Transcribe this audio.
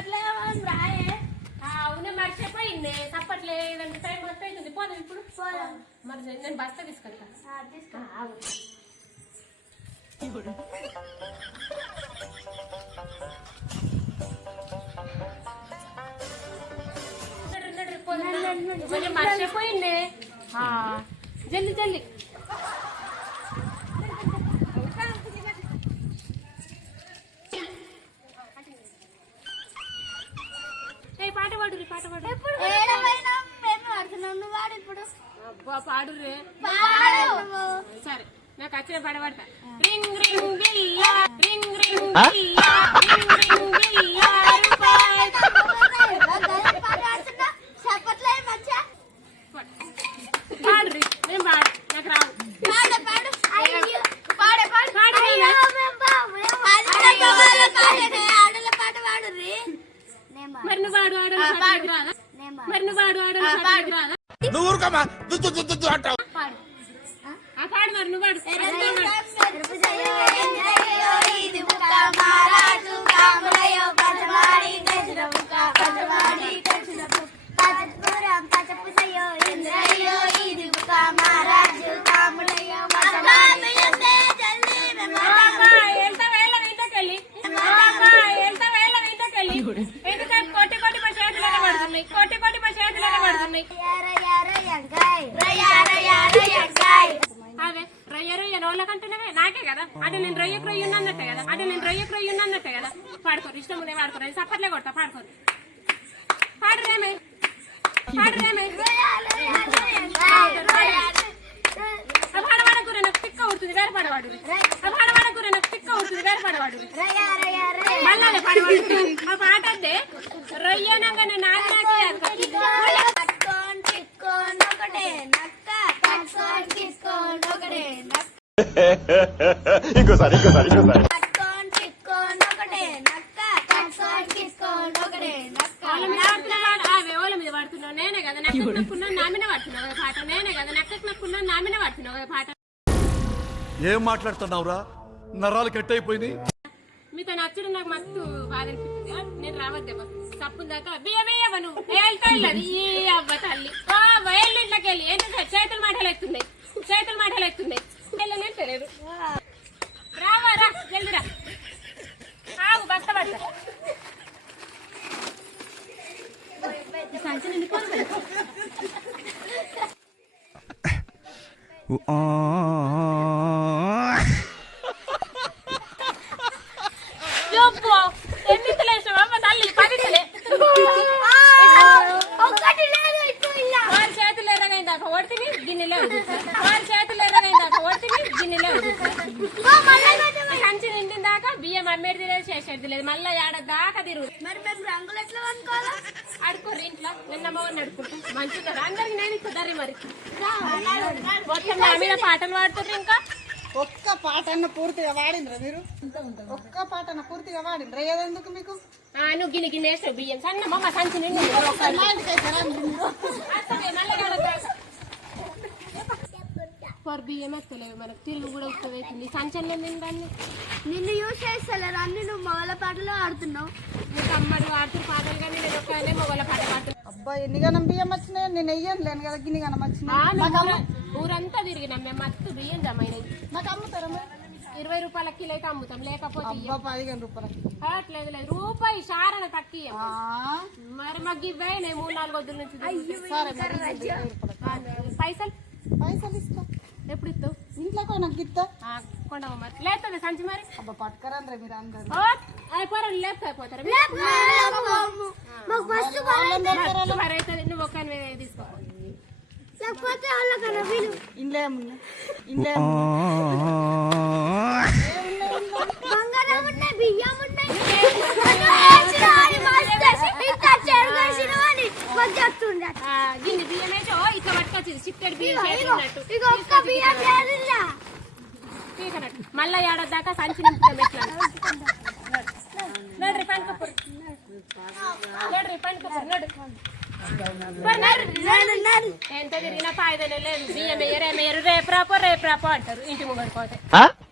చెప్పట్లేదు రాయే అవునే మర్చిపోయింది తప్పట్లే ఇదంతా టైం మొత్తం అవుతుంది పోదాం ఇప్పుడు పోదాం. మరి నేను బస్తా తీసుకెళ్తా ఆ, తీసుకో ఆగు. నడు, నడు, పోదాం. కొంచెం మర్చిపోయింది ఆ, జల్ది జల్ది ఏ పాట పాడు పాట పాడు ఏడవైనా మేము ఆడుతున్నాం నువ్వు వాడు ఇప్పుడు అబ్బా పాడు రే పాడు. సరే నాకు వచ్చిన పాట పాడతా. రింగ్ రింగ్ బియ్యా రింగ్ రింగ్ బియ్యా రింగ్ రింగ్ పాడు. మరి నువ్వు నేను పాడు. మరి నువ్వు పాడు ఆడు పాడు. రాదా? నువ్వు ఊరుకోమా దుద్దు దుద్దు అంటావు ఎంత ఎంత ఎందుకంటే కోటి కోటి మా పడుతున్నాయి? కోటి కోటి మా పడుతున్నాయి? అదే రొయ్య రొయ్య నోళ్ళకంటున్నావే నాకే కదా. అంటే నేను రొయ్యకు రొయ్య ఉన్నట్టే కదా. అంటే నేను రొయ్యకు రొయ్య ఉన్నట్టే కదా. పాడుకోరు ఇష్టం ఉన్నాయి పాడుకోరు. సప్పట్లే కొడతా పాడుకోరు. పాడురేమే పాడురేమే పాడవాడకూర నాకు తిక్క ఉడుతుంది వేరే పాడవాడు. పాడవాడకూర నాకు తిక్క ఉడుతుంది వేరే పాడవాడు. మళ్ళా పాడవాడు. ఆ పాట అంటే రొయ్యనంగానే నాకు నాకే అది ఇంకోసారి ఇంకోసారి ఇంకోసారి. నేనే కదా నక్కకు నక్కున్నాను నా మీద పడుతున్నావు కదా పాట. నేనే కదా నక్కకు నక్కున్నాను నా మీద పడుతున్నావు కదా పాట. ఏం మాట్లాడుతున్నావురా? నరాలు కట్ అయిపోయింది మీతో నచ్చడం నాకు మస్తు బాధ అనిపిస్తుంది నేను రావద్దేమో తప్పు దాకా బియ్యమేయవ నువ్వు వెళ్తా వెళ్ళదు ఈ అవ్వ తల్లి. ఆ వయలు ఇంట్లోకి వెళ్ళి. చేతులు మాటలు ఎత్తున్నాయి. చేతులు మాటలు ఎత్తున్నాయి. వెళ్ళనే తెలియదు. ఆగు బస్త సంచి కదా. యబ్బో, ఎన్ని ఇత్తలు వేసినావు? అమ్మ తల్లి, పది ఇత్తలే. ఒక్కటి లేదు ఎక్కువ ఇలా వారి చేతులు ఎర్రగైందాక ఓడితిని గిన్నెలే వదులుతా. వారి చేతులు ఎర్రగైందాక ఓడితిని గిన్నెలే వదులుతా. ఈ సంచి నిండిన దాకా బియ్యం అమ్మేది లేదు చేసేది లేదు. మళ్ళీ ఏడ దాకా తిరుగు మరి మేము రంగులు ఎట్లా అనుకోవాలా అడుకోరు ఇంట్లో. నిన్న మగని అడుకుంటా మంచిగా అందరికి నేను ఇస్తుందరి మరి. మొత్తం నా మీద పాటలు పాడుతున్నారు ఇంకా? ఒక్క పాటన్న పూర్తిగా వాడిండ్రా మీరు? ఒక్క పాటన్న పూర్తిగా వాడిండ్రా? ఏదెందుకు మీకు? ఆ, నువ్వు గిన్నె గిన్నె వేసావు బియ్యం. సన్న మమ్మ సంచి నిండి ఫర్ బియ్యం ఎత్తలేవు మనకు తిరుగు కూడా వస్తుంది సంచలనం ఏంటండి నిన్ను యూజ్ చేస్తలేరు? అన్ని నువ్వు మొగల పాటలు ఆడుతున్నావు. నీకు అమ్మడు ఆడుతూ పాటలు కానీ నేను ఒక్కనే మొగల పాట పాడుతున్నా. అబ్బా ఎన్ని గనం బియ్యం వచ్చినాయి నేను వెయ్యను లేను కదా గిన్ని గనం ఆ, వచ్చినాయి ఊరంతా తిరిగినాం. మేము మత్తు బియ్యం జమైనది నాకు అమ్ముతారా మరి? ఇరవై రూపాయల కిలో అయితే అమ్ముతాం. లేకపోతే అబ్బా పదిహేను రూపాయలకి అట్లేదు లేదు. రూపాయి సారన తక్కువ ఆ, మరి మాకు ఇవే నేను మూడు నాలుగు వద్దుల నుంచి. పైసలు? పైసలు ఇస్తా. ఎప్పుడు ఇస్తావు? ఇంట్లోకి నాకు ఇస్తా ఆ, కొండవ మరి. లేస్తుంది సంచి మరి? అబ్బా పట్టుకరండ్రా మీరు అందరు. అయిపోరు మాకు బస్సు మరి అవుతుంది నువ్వు తీసుకో. ఇంట్లో ఇంట్లో ఏమున్నాయి? బంగారం ఉన్నాయి బియ్యం ఉన్నాయి ఇంత చెరుగేసిన అని మాకు చెప్తుండే ఆ, గిన్నె బియ్యం అయితే బియ్యం మళ్ళా సంచి నింపుతాం నడు నడు నడు మరి నడు. ఎంత తిరిగినా ఫాయిదానే లేదు బియ్యం వేయరు ఏమేయరు రేపు రాపో రేపు రాపో అంటారు ఇంటి ముంగడికి